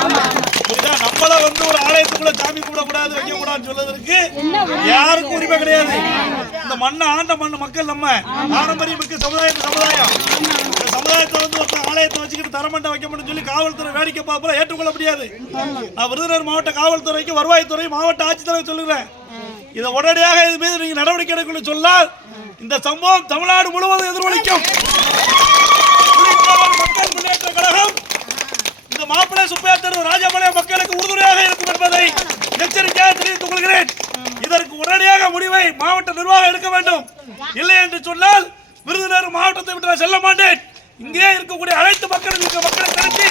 நம்ம புரியுதா? நம்மள வந்து ஒரு ஆலயத்துக்குள்ள சாமி கும்பிடக்கூடாது வைக்க கூடாதுன்னு சொல்றதுக்கு யாருக்கும் உரிமை கிடையாது. இந்த மண்ணை ஆண்ட மண்ணு மக்கள் நம்ம. பாரம்பரிய மிக்க சமுதாயம் சமுதாயம். இந்த சமுதாயத்தை வந்து ஒருத்தன் ஆலயத்தை வச்சுக்கிட்டு தரமண்டை வைக்க முடியும்னு சொல்லி காவல்துறை வேடிக்கை பார்ப்பல ஏற்றுக்கொள்ள முடியாது. நான் விருதுநகர் மாவட்ட காவல்துறைக்கு வருவாய்த்துறை மாவட்ட ஆட்சித்தலைவர் சொல்லுகிறேன். இதை உடனடியாக இது மீது நீங்க நடவடிக்கை எடுக்கணும்னு சொன்னால் இந்த சம்பவம் தமிழ்நாடு முழுவதும் எதிரொலிக்கும் புலித்தேவர் மக்கள் முன்னேற்ற கழகம் இந்த மாப்பிள்ளை சுப்பையா தெரு ராஜபாளையம் மக்களுக்கு உறுதுணையாக இருக்கும் என்பதை எச்சரிக்கையாக தெரிவித்துக் கொள்கிறேன் இதற்கு உடனடியாக முடிவை மாவட்ட நிர்வாகம் எடுக்க வேண்டும். இல்லை என்று சொன்னால் விருதுநகர் மாவட்டத்தை விட்டு நான் செல்ல மாட்டேன். இங்கே இருக்கக்கூடிய அனைத்து மக்களும் இருக்க மக்களை திரட்டி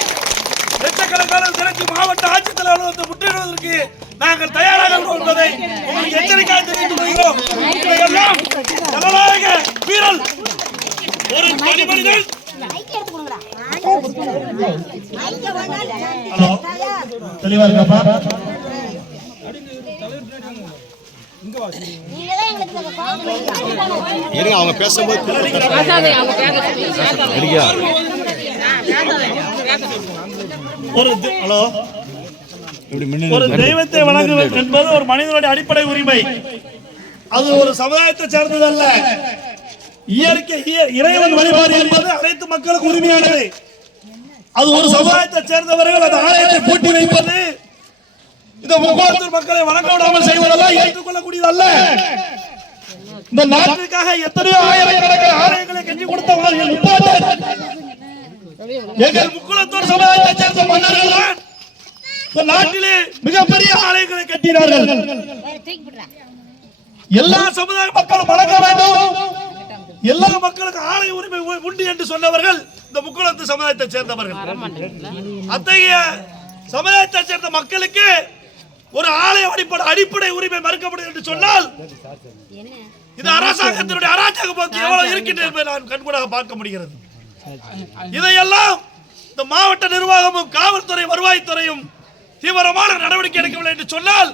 லட்சக்கணக்கான திரட்டி மாவட்ட ஆட்சித்தலைவர் அலுவலகத்தை முற்றிடுவதற்கு நாங்கள் தயாராக என்பதை உங்களுக்கு எச்சரிக்கையாக தெரிவித்துக் கொள்கிறோம் இதையெல்லாம் ஜனநாயக வீரல் ஒரு தனி மனிதன். ஹலோ. தெளிவா இருக்காப்பா. இருங்க அவங்க பேசும்போது ஹலோ. ஒரு தெய்வத்தை வணங்குவது என்பது ஒரு மனிதனுடைய அடிப்படை உரிமை. அது ஒரு சமுதாயத்தை சேர்ந்ததல்ல. இயற்கை இய- இறைவன் வழிபாடு என்பது அனைத்து மக்களுக்கு உரிமையானது. அது ஒரு சமுதாயத்தை சேர்ந்தவர்கள் அந்த ஆலயத்தை பூட்டி வைப்பது இந்த முகோத்தூர் மக்களை வணங்க விடாமல் செய்வதெல்லாம் ஏற்றுக்கொள்ளக்கூடியதல்ல. இந்த நாட்டிற்காக எத்தனையோ ஆயிரக்கணக்கான ஆலயங்களை கட்டி கொடுத்தவர்கள் முப்பாட்டர் எங்கள் முக்குளத்தூர் சமுதாயத்தை சேர்ந்த மன்னர்கள் தான் இந்த நாட்டிலே மிகப்பெரிய ஆலயங்களை கட்டினார்கள். எல்லா சமுதாய மக்களும் வணங்க வேண்டும். எல்லா மக்களுக்கு ஆலய உரிமை உ- உண்டு என்று சொன்னவர்கள் இந்த முக்குளத்து சமுதாயத்தை சேர்ந்தவர்கள். அத்தகைய சமுதாயத்தை சேர்ந்த மக்களுக்கு ஒரு ஆலய அடிப்படை அடிப்படை உரிமை மறுக்கப்படும் என்று சொன்னால் இது அரசாங்கத்தினுடைய அராஜக போக்கு எவ்வளவு இருக்கின்றது என்பதை நான் கண்கூடாக பார்க்க முடிகிறது. இதையெல்லாம் இந்த மாவட்ட நிர்வாகமும் காவல்துறை வருவாய்த்துறையும் தீவிரமான நடவடிக்கை எடுக்கவில்லை என்று சொன்னால்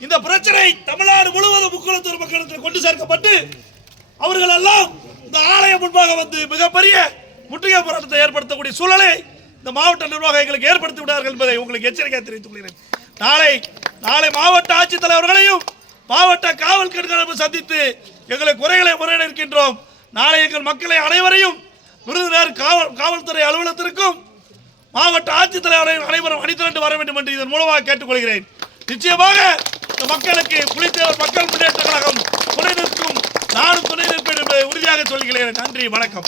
இந்த பிரச்சனை தமிழ்நாடு முழுவதும் முக்குளத்தூர் மக்களிடத்தில் கொண்டு சேர்க்கப்பட்டு அவர்கள் எல்லாம் இந்த ஆலயம் முன்பாக வந்து மிகப்பெரிய முற்றுகை போராட்டத்தை ஏற்படுத்தக்கூடிய சூழலை இந்த மாவட்ட நிர்வாகம் எங்களுக்கு ஏற்படுத்தி விடார்கள் என்பதை உங்களுக்கு எச்சரிக்கை தெரிவித்துக் கொள்கிறேன். நாளை நாளை மாவட்ட ஆட்சித்தலைவர்களையும் மாவட்ட காவல் கண்காணிப்பு சந்தித்து எங்களை குறைகளை முறையிட இருக்கின்றோம் நாளை எங்கள் மக்களை அனைவரையும் விருதுநகர் காவல் காவல்துறை அலுவலகத்திற்கும் மாவட்ட ஆட்சித்தலைவரை அனைவரும் அணிதிரண்டு வர வேண்டும் என்று இதன் மூலமாக கேட்டுக்கொள்கிறேன். நிச்சயமாக மக்களுக்கு புலித்தேவர் மக்கள் முன்னேற்ற கழகம் துணை நிற்கும் நானும் துணை நிற்பேன் என்பதை உறுதியாக சொல்கிறேன். நன்றி வணக்கம்.